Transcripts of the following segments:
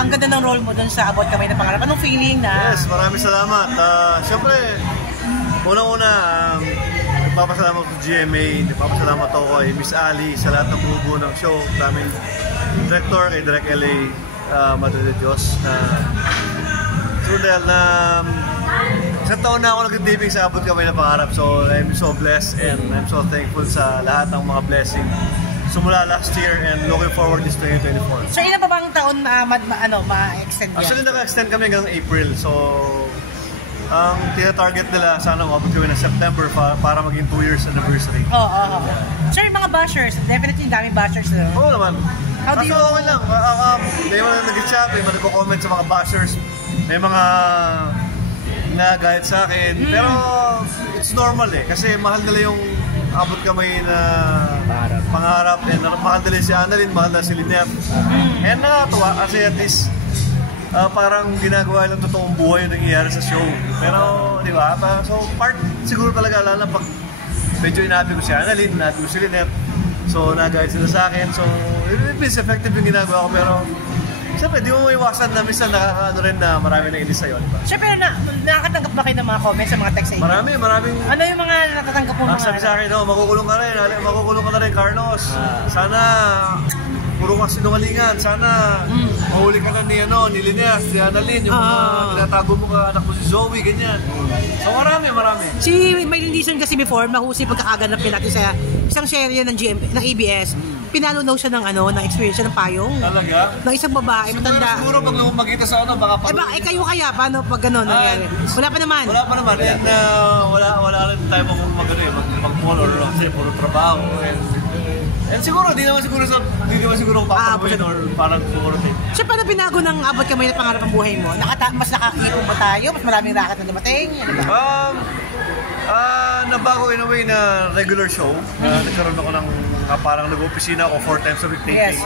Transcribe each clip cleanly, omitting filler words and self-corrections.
ang ganda ng role mo dun sa Abot Kamay na Pangarap. Anong feeling na? Yes, maraming salamat. Siyempre, unang-una, nagpapasalamat ko sa GMA, nagpapasalamat ako kay Miss Ali sa lahat ng buo ng show. Daming director, kay Direk LA, Madre de Dios. So dahil na isang taon na ako nag-taping sa Abot Kamay na Pangarap. So I'm so blessed and I'm so thankful sa lahat ng mga blessing. Sumula last year and looking forward this 2024. So ilan pa bang taon ma-extend yan? Actually, naka-extend kami hanggang April. So, ang tina-target nila, sana umabot kami ng September para maging 2 years anniversary. Oo. Sir, yung mga bashers, definitely daming bashers na. Oo naman. How do you... okay lang. May mga nag-chat, may mga nagko-comment sa mga bashers, may mga nagahit sa akin. Pero, it's normal eh. Kasi mahal nila yung Abot Kamay na Pangarap. And mahal nila si Annalyn, mahal na si Lynette. And nakakatuwa kasi at least parang ginagawa lang totoong buhay yung nangyayari sa show. Pero, di ba? So, part siguro talaga, lalo na pag medyo inabi ko si Annalyn, inabi ko si Lynette. So, nag-guide sila sa akin. So, it is effective yung ginagawa ko. Pero, siyempre, di mo maiwasan na minsan nakakaano rin na marami na inis sa'yo, di ba? Siyempre, nakakatanggap ba kayo ng mga comments sa mga text sa inyo? Maraming. Ano yung mga natatanggap mo mga? Sabi sa akin, makukulong ka na rin, Carlos. Sana, puro ka sinungalingan. Sana, mahuli ka na ni Lynette, si Annalyn, yung mga tinatago mo ka, anak mo si Zoe, ganyan. So, marami. Si Maylin Dizon kasi before, mahusay pagkakaganap natin sa isang serye ng ABS. Pinalo daw siya ng experience ng payong. Talaga? Ng isang babae, matanda. Siguro pag magkita sa baka kayo kaya, paano pag gano'n nangyari? Wala pa naman. And wala rin tayo mag-mall or kasi puro trabaho. And siguro, di naman siguro papaluin or parang siguro din. Siya, paano pinago ng Abot Kamay na Pangarap ang buhay mo? Mas nakakipong ba tayo? Mas maraming racket na dumating? Nabago in a way na regular show. Nagkaroon ako ng parang nag-opisina ako 4 times a week taping. Yes.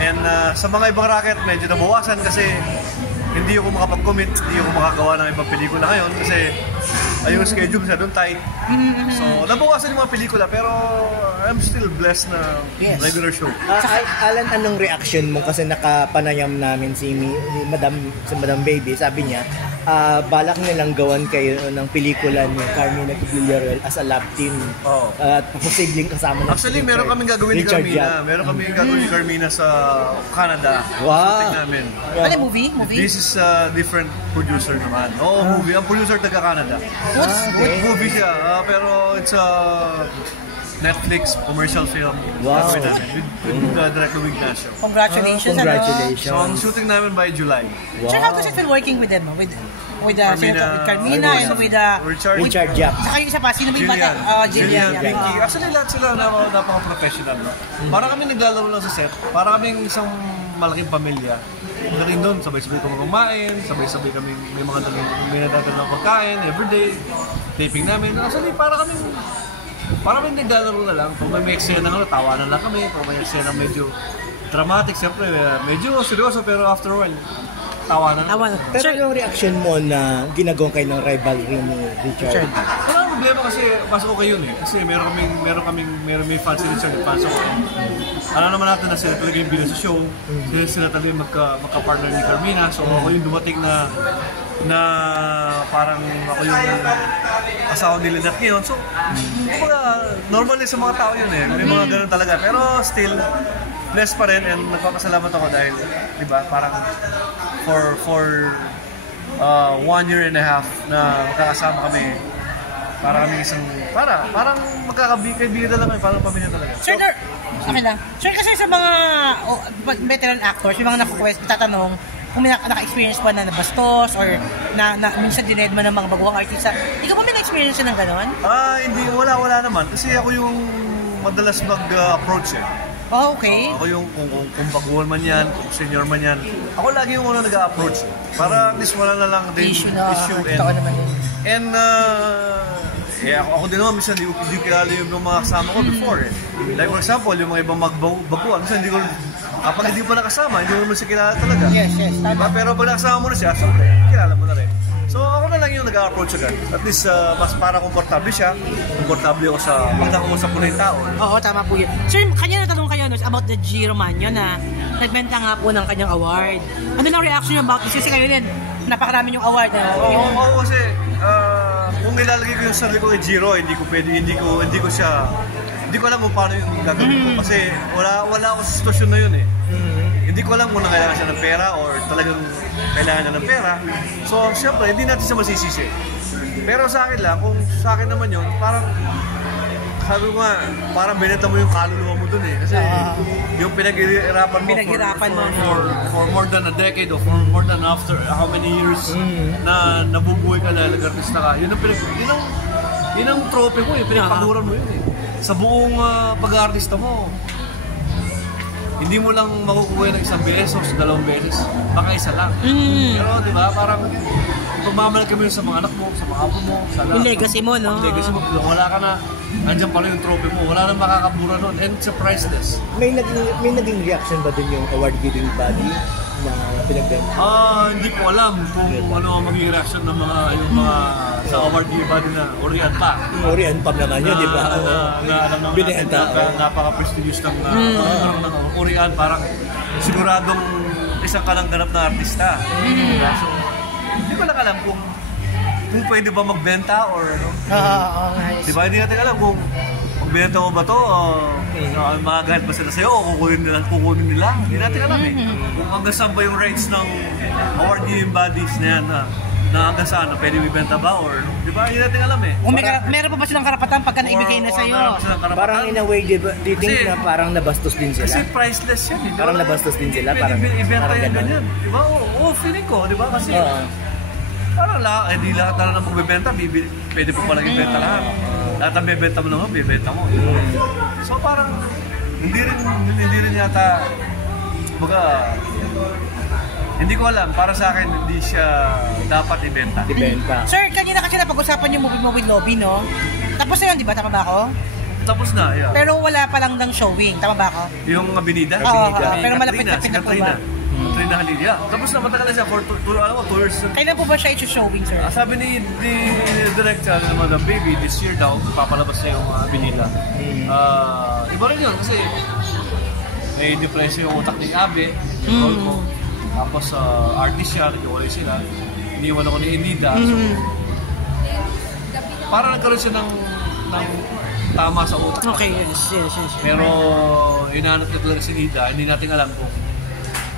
And sa mga ibang racket, medyo nabawasan kasi hindi ako makapag-commit, hindi ako makagawa ng ibang pelikula ngayon kasi yung schedule sa doon tight. So, nabawasan yung mga pelikula pero I'm still blessed na regular show. Alan, anong reaction mo kasi nakapanayam namin si Madam Baby, sabi niya, balak nilang gawan kayo ng pelikula ni Carmina Villarreal as a lab team. At posibleng kasama na. Actually, meron kaming gagawin ni Carmina. Meron kaming gagawin ni Carmina sa Canada. Wow. Namin. Ano movie? This is a different producer naman. Movie. Ang producer taga-Canada. Movie siya. Pero it's a Netflix commercial film. Wow. With Direk Luis Ignacio. Congratulations. So, ang shooting namin by July. Wow. Sir, how does it feel working with them? With Carmina and with Richard Yap. Saka yung isa pa, sino ba yung bata? Jillian. Actually, lahat sila napaka-professional. Para kami naglalaro lang sa set. Para kaming isang malaking pamilya. Galing doon, sabay-sabay kami kumain, sabay-sabay kami may mga nadadala ng pagkain, everyday, taping namin. Actually, para kami naglalaro na lang. Kung may eksena nga, tawanan lang kami. Kung may eksena medyo dramatic, siyempre, medyo seryoso, pero after a while, tawanan. Pero yung reaction mo na ginagawa kayo ng rivalry ni Richard? Wala problema kasi pasok ko kayo eh. Kasi meron may fans si Richard, fans ako. Alam naman natin na sila talaga yung bilang sa show. Sila talaga yung magka-partner ni Carmina. So ako yung dumating na parang ako yung asawa ni Lynette ngayon. So, normally sa mga tao yun eh. May mga ganun talaga. Pero still, blessed pa rin and nagpapasalamat ako dahil, di ba, parang for 1 year and a half na magkakasama kami. Parang magkakaibigan na lang kami, parang pamilya talaga. Sir, okay lang. Sir, kasi sa mga veteran actors, yung mga tatanong, kung may naka-experience ba na nabastos or na minsan dined mo ng mga baguhang artista, ikaw ba may na-experience ng gano'n? Hindi, wala naman. Kasi ako yung madalas mag-approach eh. Okay. Ako yung kung baguhan man yan, kung senior man yan, ako lagi yung unang nag-approach eh. Para at least wala na lang din issue. And ako din naman, minsan hindi kilala yung mga kasama ko before eh. Like for example, yung mga ibang magbaguhan, minsan hindi ko, kapag hindi pa nakasama, hindi mo naman siya kilala talaga. Yes, diba? Pero pag nakasama mo na siya, siyempre, kilala mo na rin. So ako na lang yung nag-approach agad. At least mas para komportable siya. Komportable ako sa pag nakausap ko na yung tao. Oo, tama po yun. Sir, kanya natanong kayo about the G. Romano na nagbenta nga po ng kanyang award. Ano lang reaction niyo about this? Kasi kayo din, napakarami yung award. Oo, kasi kung ilalagay ko yung sarili ko kay Jiro, hindi ko alam kung paano yung gagawin ko. Kasi wala ako sa sitwasyon na yun eh. Hindi ko alam kung kailangan siya ng pera or talagang kailangan niya ng pera. So, syempre, hindi natin siya masisisi. Pero sa akin lang, kung sa akin naman yun, parang sabi ko nga, parang binenta mo yung kaluluwa mo dun eh. Kasi yung pinaghirapan mo for more than a decade or for more than after how many years na nabubuhay ka na nag-artista ka. Yun ang trophy mo eh, pinagpaguran mo yun eh. Sa buong pag-aartista mo, hindi mo lang makukuha ng isang beses o dalawang beses, baka isa lang. Pero di ba, parang pagmamahal kami sa mga anak mo, sa mga apo mo, sa lahat. Yung legacy mo, no? Yung legacy mo, wala ka na, andyan pala yung trophy mo, wala nang makakabura nun, and it's priceless. May naging reaction ba dun yung award-giving body na pinagbenta? Hindi ko alam kung ano ang magiging reaction ng mga sa award-giving body na Orian pa. Orian pa naman yun, di ba? Binenta. Napaka-prestigious ng Orian, parang siguradong isang kalang ganap na artista. So, hindi ko lang alam kung pwede ba magbenta or ano. Di ba, hindi natin alam kung magbenta mo ba to, magagahit ba sila sa'yo o kukunin nila. Hindi natin alam eh. Kung hanggang saan ba yung rights ng award-giving bodies na yan na hanggang saan, pwede ibenta ba or di ba, hindi natin alam eh. Kung meron pa ba silang karapatan pagka naibigay na sa'yo? Parang in a way, do you think na parang nabastos din sila? Kasi priceless yan eh. Parang nabastos din sila, parang ibenta yan ganyan. Di ba? Oo, feeling ko, di ba? Kasi parang hindi lahat na magbebenta, pwede po palang ibenta lahat. Lahat ang bebenta mo naman, bebenta mo. So parang, hindi rin yata, hindi ko alam, para sa akin, hindi siya dapat ibenta. Sir, kanina kasi napag-usapan yung movie with Nobby, no? Tapos na yun, di ba? Tama ba ako? Tapos na, yeah. Pero wala pa lang ng showing, tama ba ako? Yung Abinida? Pero malapit-lapit na po ba? Katrina Halilya. Tapos na, matagal na siya for 2 years. Kailan po ba siya i-showing, sir? Sabi ni director ng Madam Baby, this year daw, papalabas na yung Abinida. Iba rin yun, kasi may depression yung utak ni Abe, yung mo. Tapos artist siya, nag-iwalay sila. Iniwan ako ni Enida. So, parang nagkaroon siya ng tama sa utak. Okay, yes. Pero hinahanap na talaga si Nida, hindi natin alam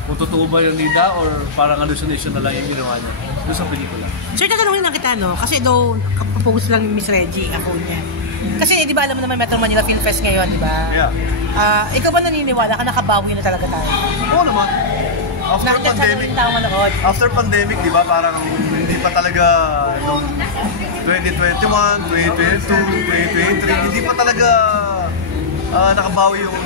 kung totoo ba yung Nida or parang hallucination na lang yung ginawa niya doon sa pelikula. Sir, tatanungin lang kita, no? Kasi daw, kapapugos lang yung Miss Reggie, ako niya. Kasi, di ba, alam mo naman Metro Manila Film Fest ngayon, di ba? Yeah. Ikaw ba naniniwala ka nakabawi na talaga tayo? Oo naman. After pandemic, di ba, parang hindi pa talaga nung 2021, 2022, 2023, hindi pa talaga nakabawi yung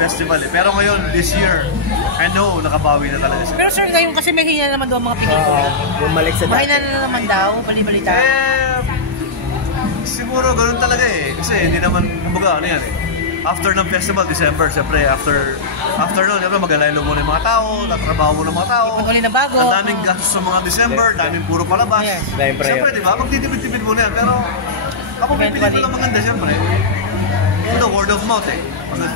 festival eh. Pero ngayon, this year, I know, nakabawi na talaga siya. Pero sir, ngayon kasi may hina naman daw mga pelikula. Bumalik sa dati. Mahina na naman daw, bali-balita. Siguro ganun talaga eh. Kasi hindi naman, kumbaga, ano yan eh. After ng festival, December, siyempre, after nun, siyempre, mag-alaylo mo ng mga tao, tatrabaho mo ng mga tao. Pag-uli na bago. Ang daming gastos sa mga December, daming puro palabas. Yes. Siyempre, di ba? Magtitipid-tipid mo na yan. Pero, ako pipili ko lang maganda, siyempre. Word of mouth eh.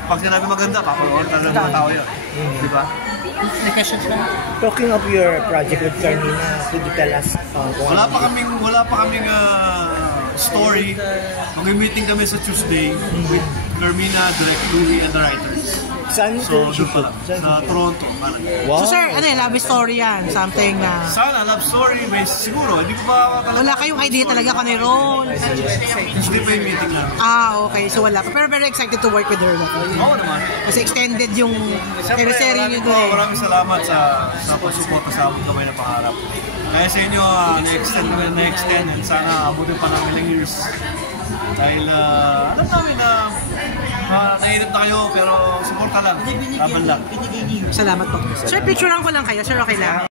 Pag sinabi maganda, papagawa talaga ng mga tao yan. Di ba? Talking of your project with Carmina, could you tell us wala pa kaming story. Mag-meeting kami sa Tuesday with Carmina, Direct Louie, and the writers. Saan So, doon pa lang. Sa Toronto. Wow. So sir, ano yun, love story yan? Something na... Sana, love story, may siguro. Hindi ko pa talaga... Wala kayong idea talaga kung ano yung role? Hindi pa yung meeting lang. Okay. So wala pa. Pero very excited to work with her. Oo naman. Kasi extended yung teleserye nyo doon eh. Maraming salamat sa pagsuporta sa Abot Kamay na Pangarap. Kaya sa inyo, na-extend and sana abutin pa ng ilang years. Dahil alam namin na nahirap na kayo pero suporta lang. Laban lang. Salamat po. Sir, picturean ko lang kayo. Sir, okay lang?